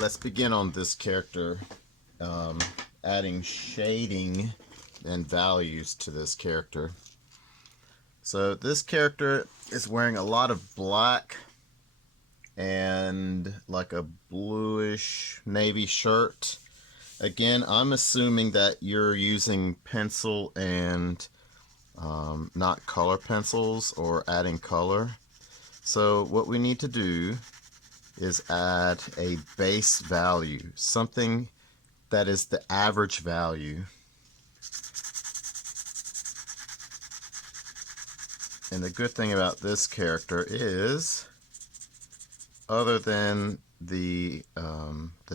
let's begin on this character, adding shading and values to this character. So this character is wearing a lot of black and like a bluish navy shirt. Again, I'm assuming that you're using pencil and not color pencils or adding color. So what we need to do is add a base value, something that is the average value. And the good thing about this character is, other than the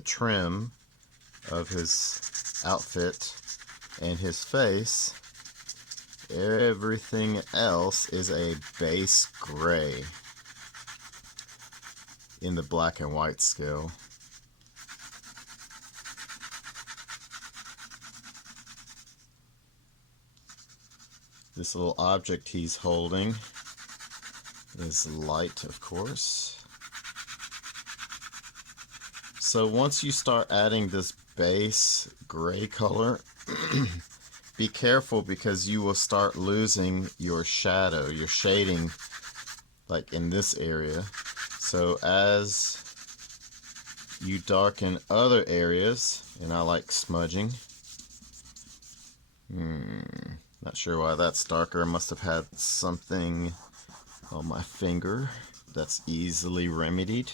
trim of his outfit and his face, everything else is a base gray in the black and white scale. This little object he's holding is light, of course. So once you start adding this base gray color, be careful because you will start losing your shadow, your shading, like in this area. So as you darken other areas, and I like smudging. Not sure why that's darker. I must have had something on my finger that's easily remedied.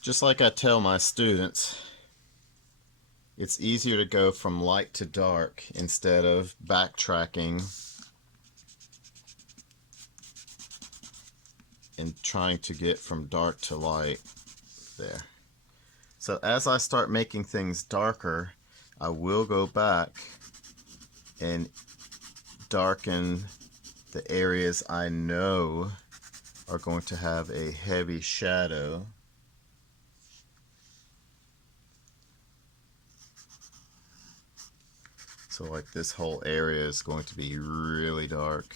Just like I tell my students, it's easier to go from light to dark instead of backtracking and trying to get from dark to light. There. So as I start making things darker, I will go back and darken the areas I know are going to have a heavy shadow. So like this whole area is going to be really dark.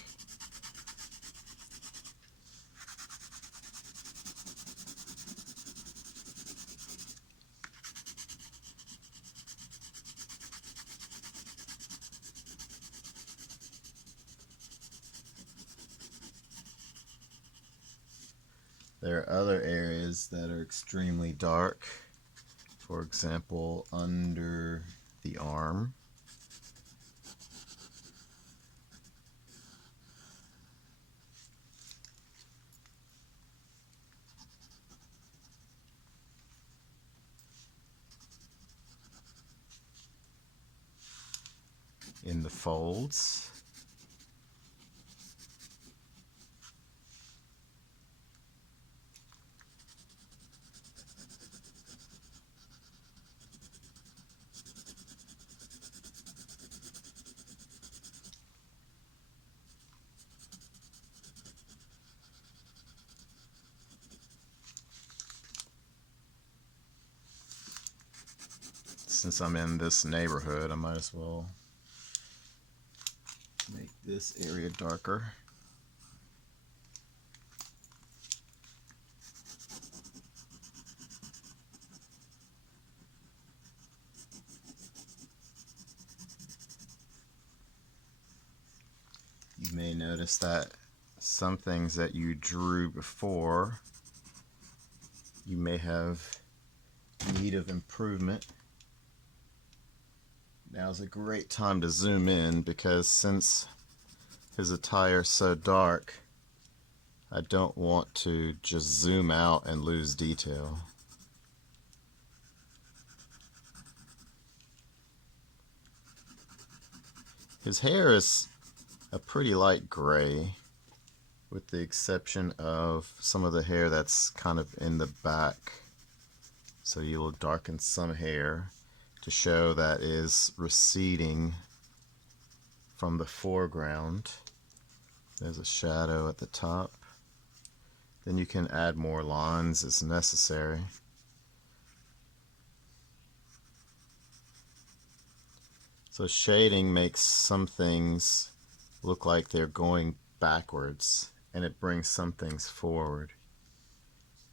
There are other areas that are extremely dark. For example, under the arm. In the folds. Since I'm in this neighborhood, I might as well make this area darker. You may notice that some things that you drew before, you may have need of improvement. Now's a great time to zoom in because since his attire is so dark, I don't want to just zoom out and lose detail. His hair is a pretty light gray, with the exception of some of the hair that's kind of in the back. So you'll darken some hair to show that is receding from the foreground. There's a shadow at the top. Then you can add more lines as necessary. So shading makes some things look like they're going backwards and it brings some things forward.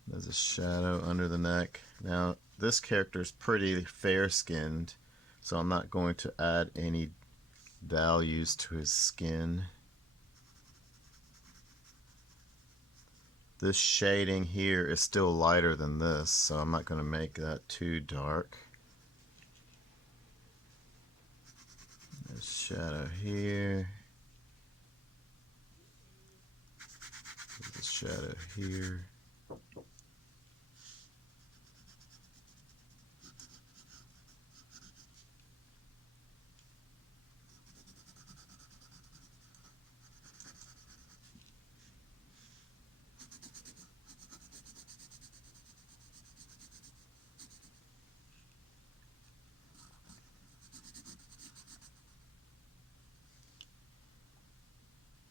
There's a shadow under the neck. Now this character is pretty fair skinned, so I'm not going to add any values to his skin. This shading here is still lighter than this, so I'm not going to make that too dark. There's shadow here. There's a shadow here.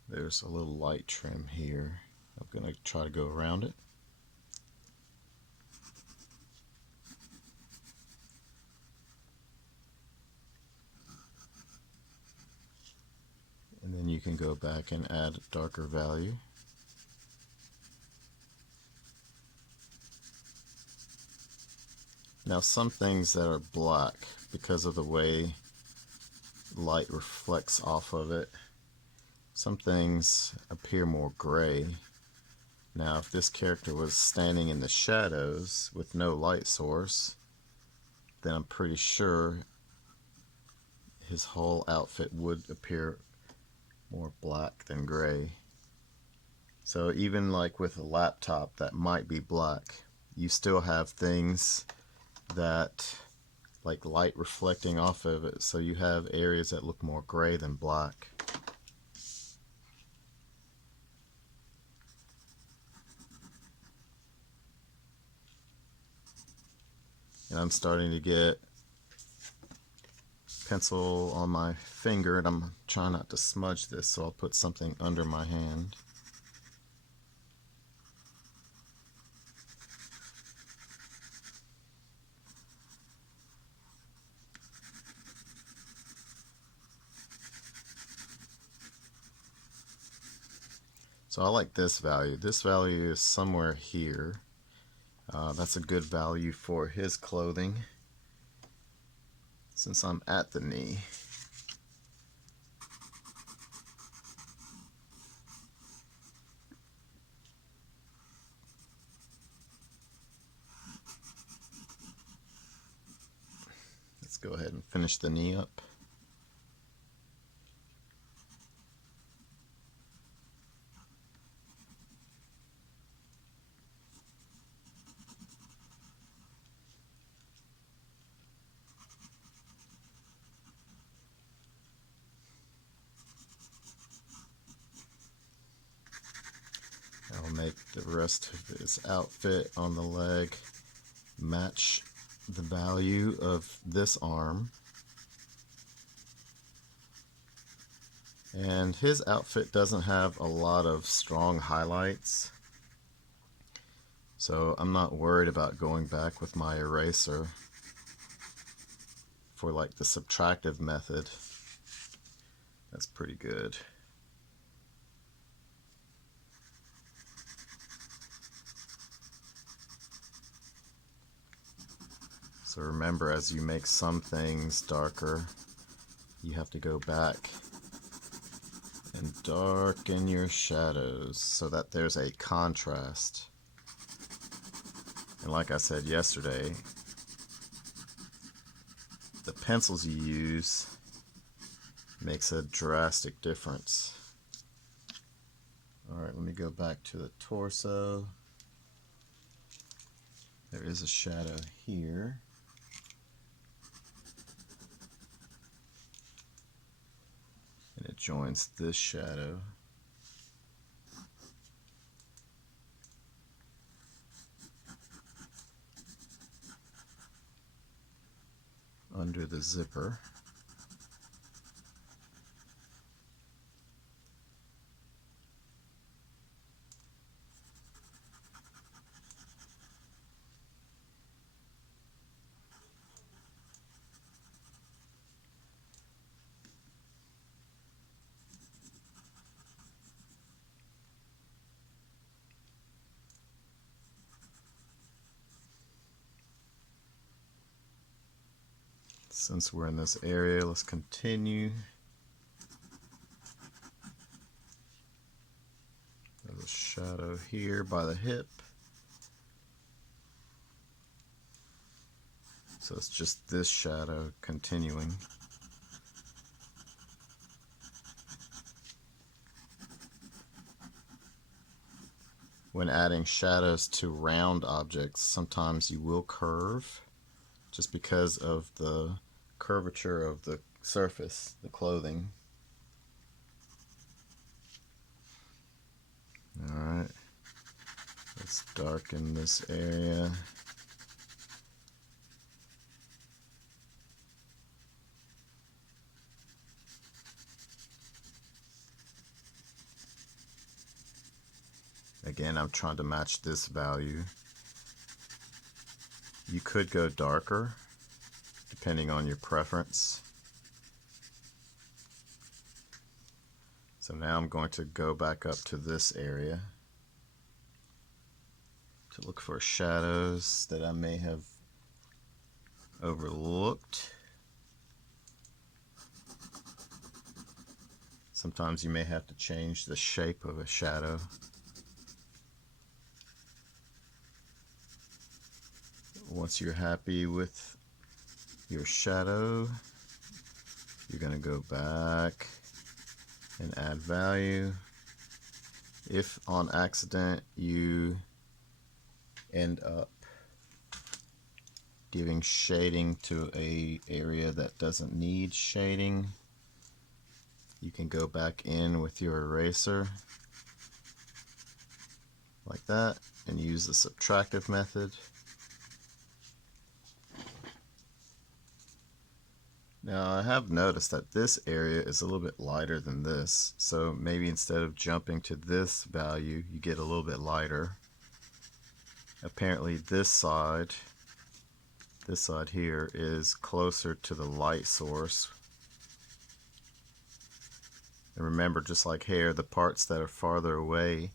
There's a little light trim here. I'm going to try to go around it. And then you can go back and add a darker value. Now some things that are black, because of the way light reflects off of it, some things appear more gray. Now if this character was standing in the shadows with no light source, then I'm pretty sure his whole outfit would appear more black than gray. So even like with a laptop that might be black, you still have things that like light reflecting off of it, so you have areas that look more gray than black. And I'm starting to get pencil on my finger, and I'm trying not to smudge this, so I'll put something under my hand. So I like this value. This value is somewhere here. That's a good value for his clothing, since I'm at the knee. Let's go ahead and finish the knee up. I'll make the rest of his outfit on the leg match the value of this arm. And his outfit doesn't have a lot of strong highlights, so I'm not worried about going back with my eraser for like the subtractive method. That's pretty good. So remember, as you make some things darker, you have to go back and darken your shadows so that there's a contrast. And like I said yesterday, the pencils you use makes a drastic difference. Alright, let me go back to the torso. There is a shadow here. And it joins this shadow. Under the zipper. Since we're in this area, let's continue. There's a shadow here by the hip. So it's just this shadow continuing. When adding shadows to round objects, sometimes you will curve just because of the curvature of the surface, the clothing. Alright, let's darken this area. Again, I'm trying to match this value. You could go darker, depending on your preference. So now I'm going to go back up to this area to look for shadows that I may have overlooked. Sometimes you may have to change the shape of a shadow. Once you're happy with your shadow, you're going to go back and add value. If on accident you end up giving shading to an area that doesn't need shading, you can go back in with your eraser like that and use the subtractive method. Now I have noticed that this area is a little bit lighter than this, so maybe instead of jumping to this value, you get a little bit lighter. Apparently this side here is closer to the light source. And remember, just like hair, the parts that are farther away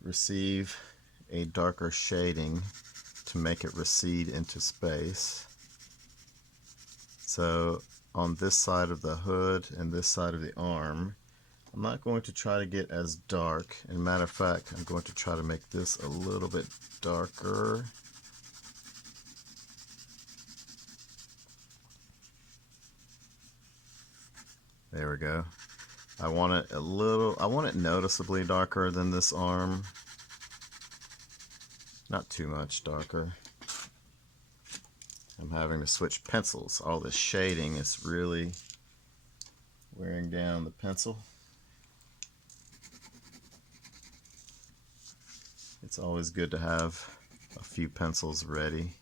receive a darker shading to make it recede into space. So on this side of the hood and this side of the arm, I'm not going to try to get as dark. As a matter of fact, I'm going to try to make this a little bit darker. There we go. I want it noticeably darker than this arm. Not too much darker. I'm having to switch pencils. All this shading is really wearing down the pencil. It's always good to have a few pencils ready.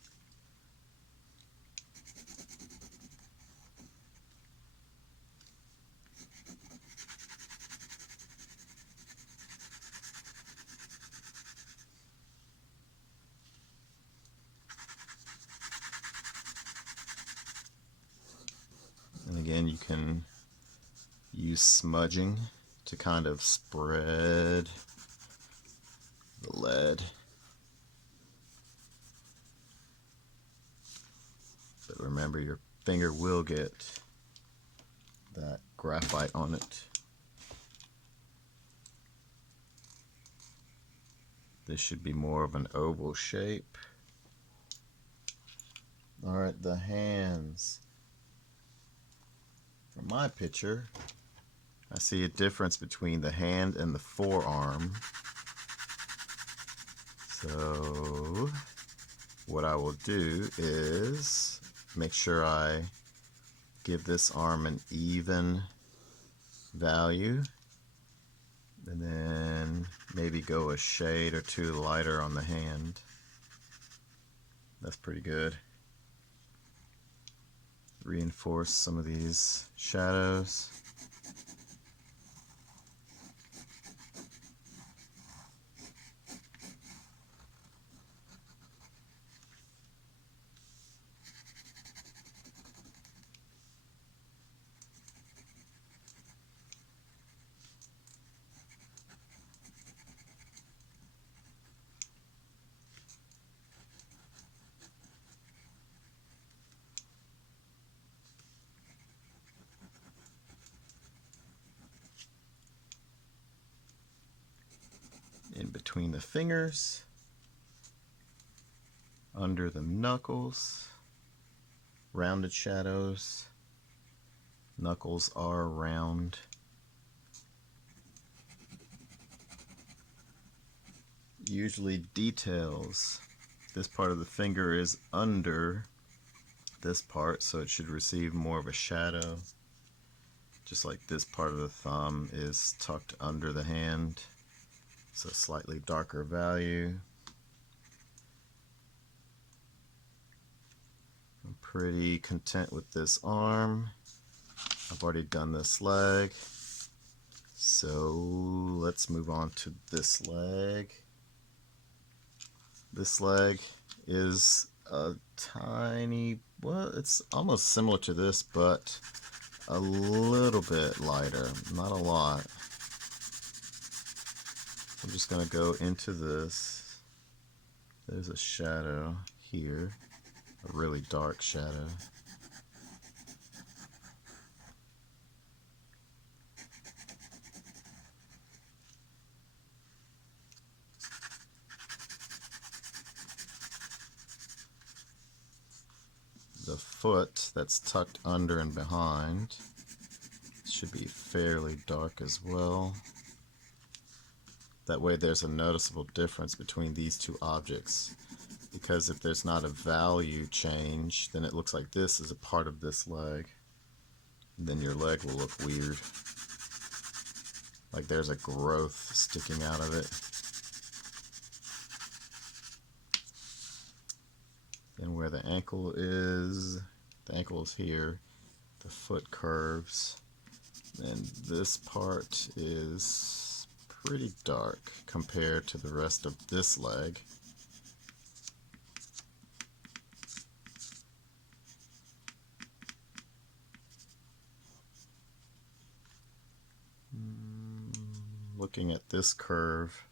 And again, you can use smudging to kind of spread the lead. But remember, your finger will get that graphite on it. This should be more of an oval shape. Alright, the hands. From my picture, I see a difference between the hand and the forearm. So what I will do is make sure I give this arm an even value, and then maybe go a shade or two lighter on the hand. That's pretty good. Reinforce some of these shadows. in between the fingers, under the knuckles, rounded shadows. Knuckles are round. Usually details. This part of the finger is under this part, so it should receive more of a shadow. Just like this part of the thumb is tucked under the hand, so slightly darker value. I'm pretty content with this arm. I've already done this leg, so let's move on to this leg. This leg is a tiny, well, it's almost similar to this, but a little bit lighter, not a lot. I'm just going to go into this. There's a shadow here, a really dark shadow. The foot that's tucked under and behind should be fairly dark as well. That way there's a noticeable difference between these two objects, because if there's not a value change, then it looks like this is a part of this leg. Then your leg will look weird, like there's a growth sticking out of it. And where the ankle is here, the foot curves, and this part is pretty dark compared to the rest of this leg. Looking at this curve,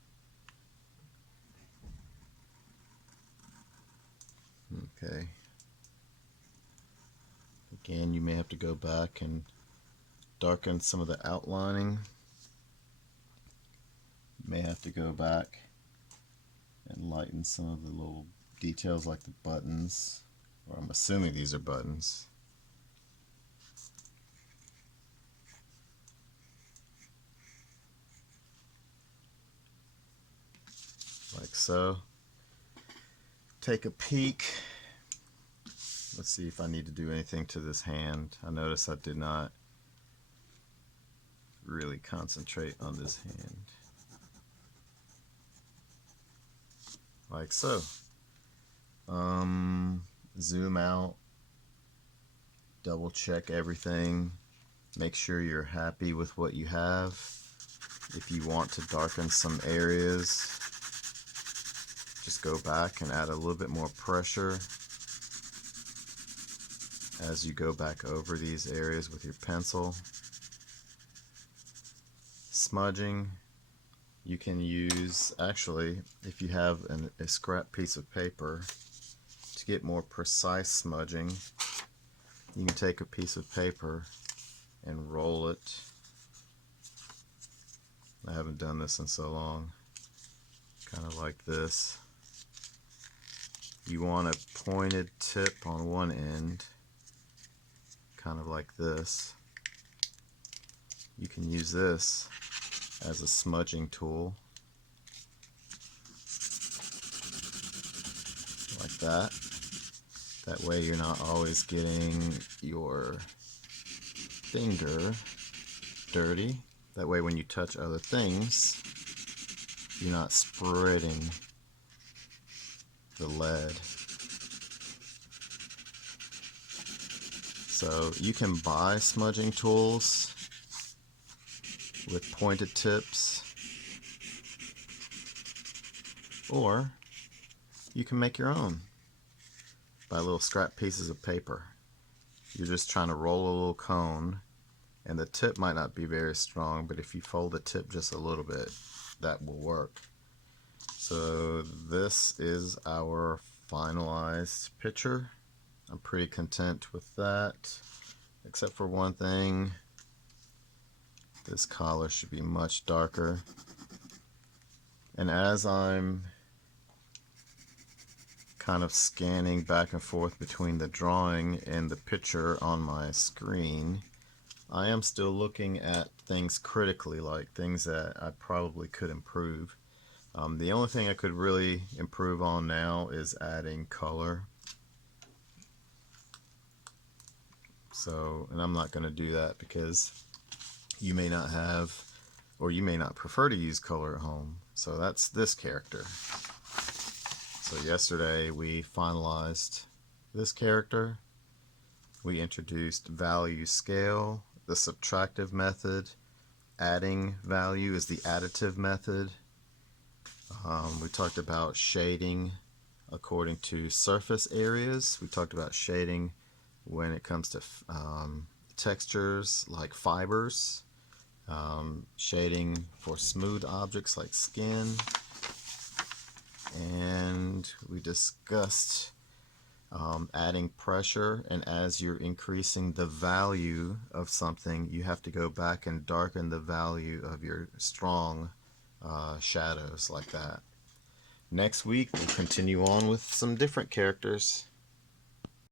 okay, again you may have to go back and darken some of the outlining. You may have to go back and lighten some of the little details like the buttons, or I'm assuming these are buttons. Like so. Take a peek. Let's see if I need to do anything to this hand. I notice I did not really concentrate on this hand. Like so. Zoom out, double check everything, make sure you're happy with what you have. If you want to darken some areas, just go back and add a little bit more pressure as you go back over these areas with your pencil. Smudging, you can use, actually, if you have a scrap piece of paper, to get more precise smudging, you can take a piece of paper and roll it. I haven't done this in so long. Kind of like this. You want a pointed tip on one end, kind of like this. You can use this as a smudging tool, like that. That way you're not always getting your finger dirty. That way when you touch other things, you're not spreading the lead. So you can buy smudging tools with pointed tips, or you can make your own by little scrap pieces of paper. You're just trying to roll a little cone, and the tip might not be very strong, but if you fold the tip just a little bit, that will work. So this is our finalized picture. I'm pretty content with that, except for one thing. This collar should be much darker. And as I'm kind of scanning back and forth between the drawing and the picture on my screen, I am still looking at things critically, like things that I probably could improve. The only thing I could really improve on now is adding color. So, and I'm not going to do that because you may not have, or you may not prefer to use color at home. So that's this character. So yesterday we finalized this character. We introduced value scale, the subtractive method. Adding value is the additive method. We talked about shading according to surface areas. We talked about shading when it comes to textures like fibers. Shading for smooth objects like skin. And we discussed adding pressure, and as you're increasing the value of something, you have to go back and darken the value of your strong shadows like that. Next week we'll continue on with some different characters.